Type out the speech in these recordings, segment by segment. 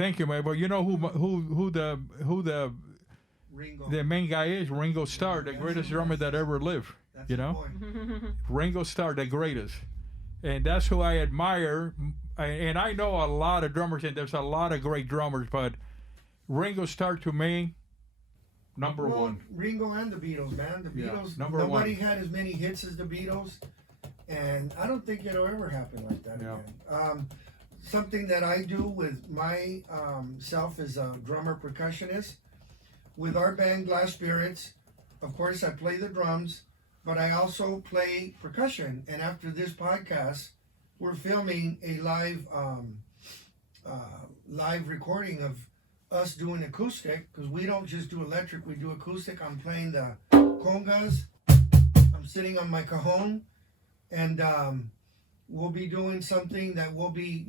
Thank you, man. But you know who Ringo. the main guy is? Ringo Starr, the greatest drummer that ever lived. That's You the know, boy. Ringo Starr, the greatest, and that's who I admire. And I know a lot of drummers, and there's a lot of great drummers, but Ringo Starr to me, number Well, one. Ringo and the Beatles, man. The Yeah, Beatles. number nobody one. had as many hits as the Beatles, and I don't think it'll ever happen like that Yeah. again. Something that I do with my self as a drummer percussionist. With our band Glasspirits, of course, I play the drums, but I also play percussion. And after this podcast, we're filming a live recording of us doing acoustic, because we don't just do electric, we do acoustic. I'm playing the congas, I'm sitting on my cajon, and we'll be doing something that we'll be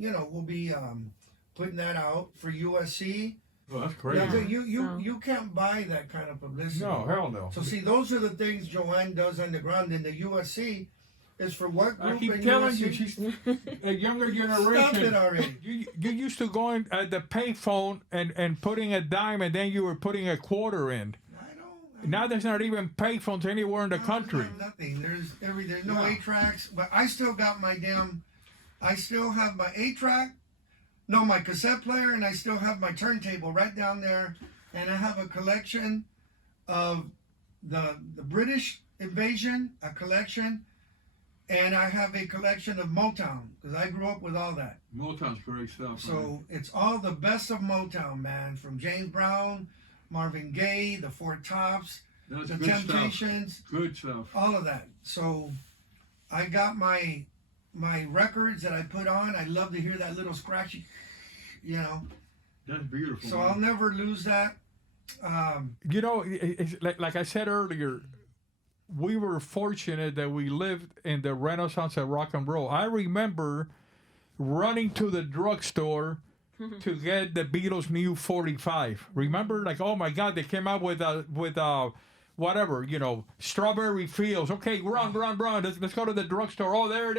putting that out for USC. Well, that's Yeah, crazy. but you can't buy that kind of publicity. No, hell no. So see, those are the things Joanne does underground. In the USC is for what I group keep in telling USC? you, she's a younger Stop generation. it already. You used to go in at the payphone and putting a dime, and then you were putting a quarter in. I don't. Now there's not even payphones anywhere in the No, country. there's nothing. There's no Yeah. 8-tracks, but I still got I still have my 8-track, no, my cassette player, and I still have my turntable right down there, and I have a collection of the British invasion, a collection, and I have a collection of Motown, because I grew up with all that. Motown's great stuff. So it's all the best of Motown, man, from James Brown, Marvin Gaye, the Four Tops, That's the good Temptations, stuff. Good stuff. all of that. So I got my records that I put on. I love to hear that little scratchy, That's beautiful. So man. I'll never lose that. You know, it's like I said earlier, we were fortunate that we lived in the Renaissance of rock and roll. I remember running to the drugstore to get the Beatles' new 45. Remember, like, oh my God, they came out with whatever, Strawberry Fields. Okay, run. Let's go to the drugstore. Oh, there it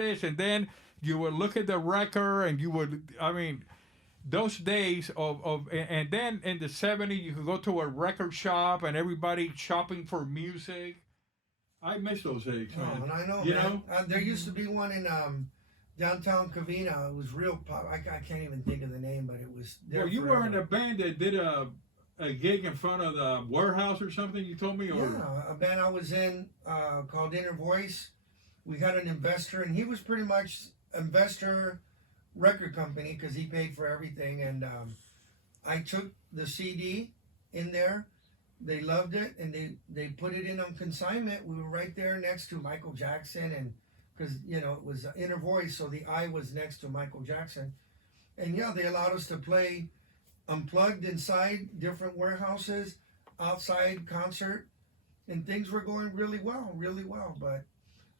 is. And then you would look at the record, and you would, those days and then in the 70s, you could go to a record shop and everybody shopping for music. I miss those days, man. And I know, You man. know? There used to be one in downtown Covina. It was real pop. I can't even think of the name, but it was there. Well, you forever. were in a band that did a gig in front of the warehouse or something, you told me? Or Yeah, a band I was in called Inner Voice. We had an investor, and he was pretty much investor record company, because he paid for everything. And I took the CD in there. They loved it, and they put it in on consignment. We were right there next to Michael Jackson, and because it was Inner Voice, so the I was next to Michael Jackson. And yeah, they allowed us to play unplugged inside different warehouses, outside concert, and things were going really well. But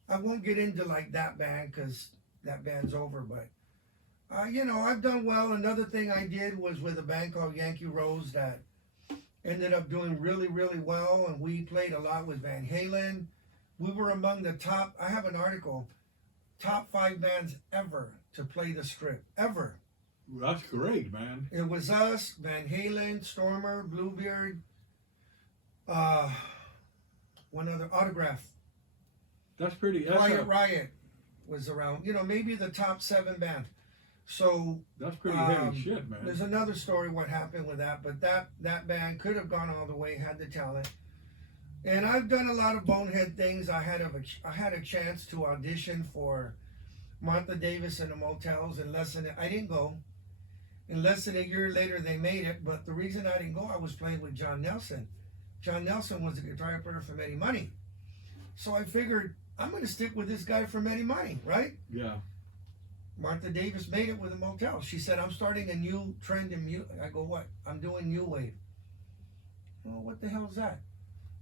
I won't get into like that band, because that band's over. But I've done well. Another thing I did was with a band called Yankee Rose that ended up doing really well, and we played a lot with Van Halen. We were among the top, I have an article, top 5 bands ever to play the Strip, ever. that's great, man. It was us, Van Halen, Stormer, Bluebeard, one other, Autograph. That's pretty. Quiet Riot was around, maybe the top 7 bands. So That's pretty heavy shit, man. there's another story what happened with that, but that band could have gone all the way, had the talent. And I've done a lot of bonehead things. I had a chance to audition for Martha Davis and the Motels I didn't go. In less than a year later, they made it. But the reason I didn't go, I was playing with John Nelson. John Nelson was the guitar player from Eddie Money. So I figured, I'm going to stick with this guy from Eddie Money, right? Yeah. Martha Davis made it with the Motels. She said, I'm starting a new trend in music. I go, what? I'm doing new wave. Well, what the hell is that?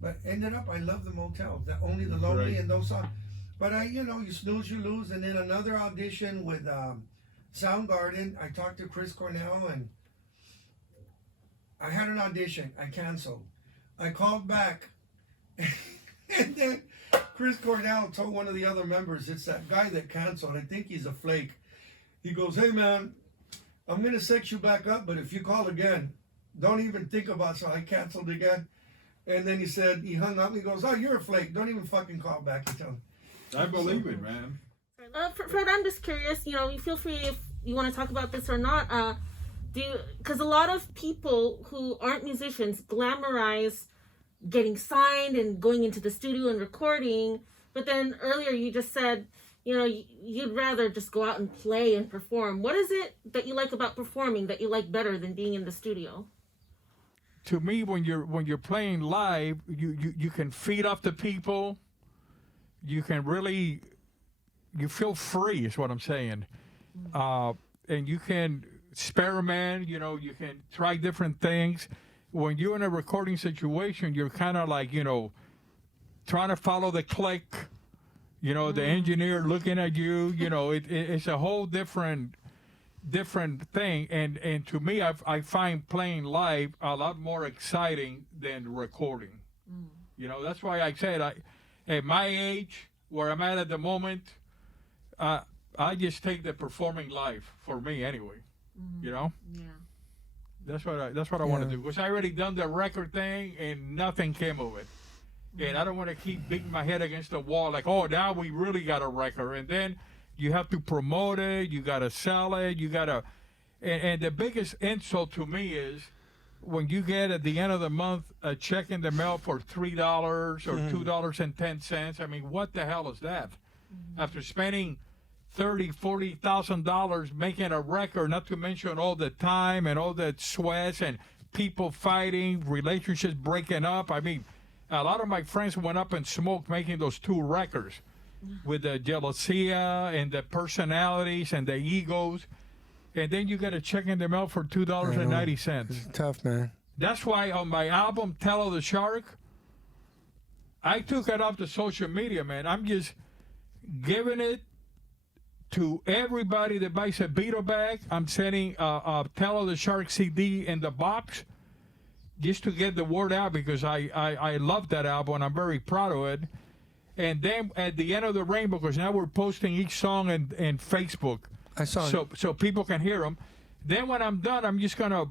But ended up, I love the Motels. Only the Lonely Right. and those songs. But you snooze, you lose. And then another audition with Soundgarden. I talked to Chris Cornell, and I had an audition. I canceled. I called back, and then Chris Cornell told one of the other members, it's that guy that canceled. I think he's a flake. He goes, hey man, I'm going to set you back up, but if you call again, don't even think about it. So I canceled again. And then he said, he hung up. He goes, oh, you're a flake. Don't even fucking call back. He told me. I believe it, man. Fred, I'm just curious, you feel free if you want to talk about this or not. Because a lot of people who aren't musicians glamorize getting signed and going into the studio and recording. But then earlier you just said, you'd rather just go out and play and perform. What is it that you like about performing that you like better than being in the studio? To me, when you're playing live, you can feed off the people. You can really, you feel free is what I'm saying. And you can experiment, you can try different things. When you're in a recording situation, you're kind of like, trying to follow the click, the engineer looking at you, it's a whole different thing. And to me, I find playing live a lot more exciting than recording. That's why I said, at my age, where I'm at the moment, I just take the performing live for me anyway. Yeah. That's what I want to do. Because I already done the record thing and nothing came of it. And I don't want to keep beating my head against the wall like, oh, now we really got a record. And then you have to promote it. You got to sell it. You got to. And the biggest insult to me is when you get at the end of the month a check in the mail for $3 or $2.10. I mean, what the hell is that? After spending $30,000, $40,000 making a record, not to mention all the time and all the sweats and people fighting, relationships breaking up. I mean, a lot of my friends went up and smoked making those 2 records with the jealousy and the personalities and the egos. And then you get a check in the mail for $2.90. It's tough, man. That's why on my album, Tell of the Shark, I took it off the social media, man. I'm just giving it to everybody that buys a Beato bag. I'm sending a Tell of the Shark CD in the box just to get the word out because I love that album and I'm very proud of it. And then at the end of the rainbow, because now we're posting each song in Facebook. I saw it. So people can hear them. Then when I'm done, I'm just going to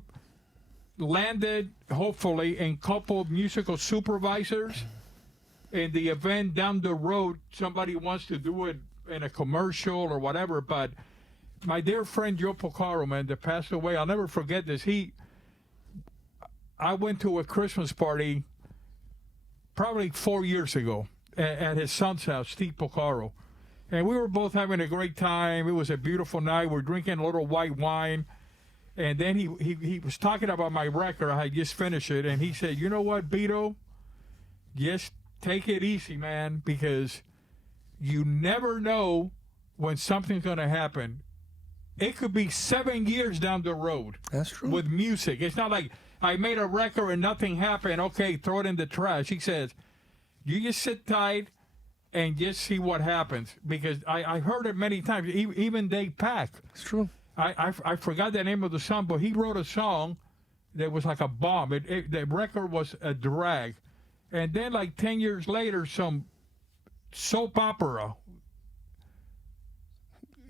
land it, hopefully, in a couple of musical supervisors. In the event down the road, somebody wants to do it in a commercial or whatever. But my dear friend Joe Porcaro, man, that passed away, I'll never forget this. I went to a Christmas party probably 4 years ago at his son's house, Steve Porcaro. And we were both having a great time. It was a beautiful night. We're drinking a little white wine. And then he was talking about my record. I had just finished it. And he said, you know what, Beato? Just take it easy, man, because you never know when something's going to happen. It could be 7 years down the road. That's true. With music. It's not like I made a record and nothing happened. Okay, throw it in the trash. He says, you just sit tight and just see what happens. Because I heard it many times, even Dave Pack. It's true. I forgot the name of the song, but he wrote a song that was like a bomb. The record was a drag. And then like 10 years later, some soap opera,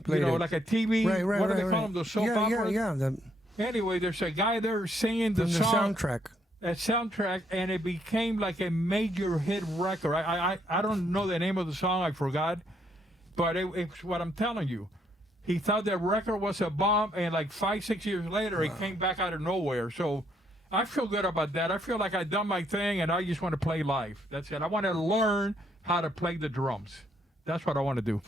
like a TV, what do they call them, the soap opera? Yeah. Anyway, there's a guy there singing the song. Soundtrack. A soundtrack, and it became like a major hit record. I don't know the name of the song, I forgot. But it's what I'm telling you. He thought that record was a bomb, and like 5-6 years later, it came back out of nowhere. So I feel good about that. I feel like I've done my thing, and I just want to play live. That's it. I want to learn how to play the drums. That's what I want to do.